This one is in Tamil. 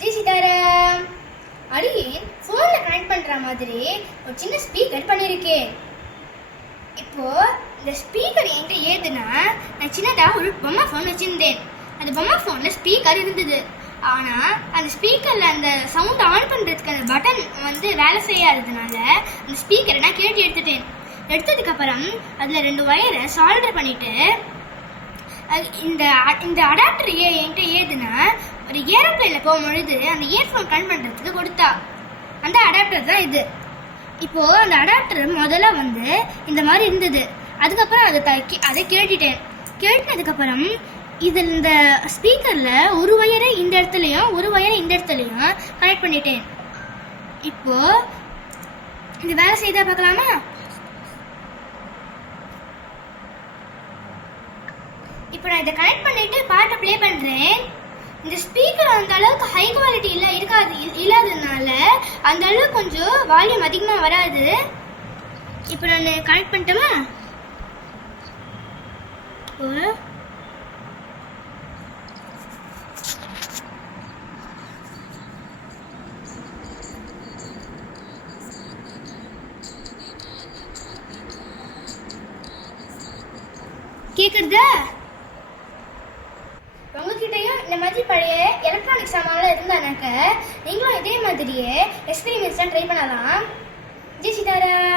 ஜெய் சீதாராம். அடியேன் ஃபோனில் கனெக்ட் பண்ணுற மாதிரி ஒரு சின்ன ஸ்பீக்கர் பண்ணியிருக்கேன் இப்போ இந்த ஸ்பீக்கர் என்கிட்ட ஏதுன்னா நான் சின்னதாக ஒரு பொம்மை ஃபோன் வச்சுருந்தேன். அந்த பொம்மை ஃபோனில் ஸ்பீக்கர் இருந்தது. ஆனால் அந்த ஸ்பீக்கரில் அந்த சவுண்ட் ஆன் பண்ணுறதுக்கு அந்த பட்டன் வந்து வேலை செய்யாததுனால அந்த ஸ்பீக்கரை நான் கேட்டு எடுத்துட்டேன். எடுத்ததுக்கப்புறம் அதில் ரெண்டு ஒயரை சால்டர் பண்ணிவிட்டு அது இந்த அ- இந்த அடாப்டர் ஏ என்கிட்ட ஏதுன்னா ஒரு ஏரோப்ளேனில் போகும்பொழுது அந்த இயர்ஃபோன் கன் பண்ணுறதுக்கு கொடுத்தா. அந்த அடாப்டர் தான் இது. இப்போ அந்த அடாப்டர் முதல்ல வந்து இந்த மாதிரி இருந்தது. அதுக்கப்புறம் அதை தக்கி அதை கேட்டுட்டேன். கேட்டினதுக்கப்புறம் இது இந்த ஸ்பீக்கரில் ஒரு வயரை இந்த இடத்துலையும் ஒரு வயரை இந்த இடத்துலையும் கனெக்ட் பண்ணிட்டேன். இப்போ இது வேலை செய்தா பார்க்கலாமா? இப்போ நான் இதை கனெக்ட் பண்ணிட்டு பாட்டை ப்ளே பண்றேன். அந்த அளவுக்கு ஹை குவாலிட்டி இல்ல இருக்காது இல்லாததுனால அந்த அளவுக்கு கொஞ்சம் வால்யூம் அதிகமாக வராது. இப்போ நான் கனெக்ட் பண்ணிட்டோமா? இப்போ கேக்குறதா உங்ககிட்டயும் இந்த மாதிரி பழைய எலக்ட்ரானிக் சாமான்லாம் இருந்தானாக்க நீங்களும் இதே மாதிரியே எக்ஸ்பீரியன்ஸ் ட்ரை பண்ணலாம். ஜெய் சீதாராம்.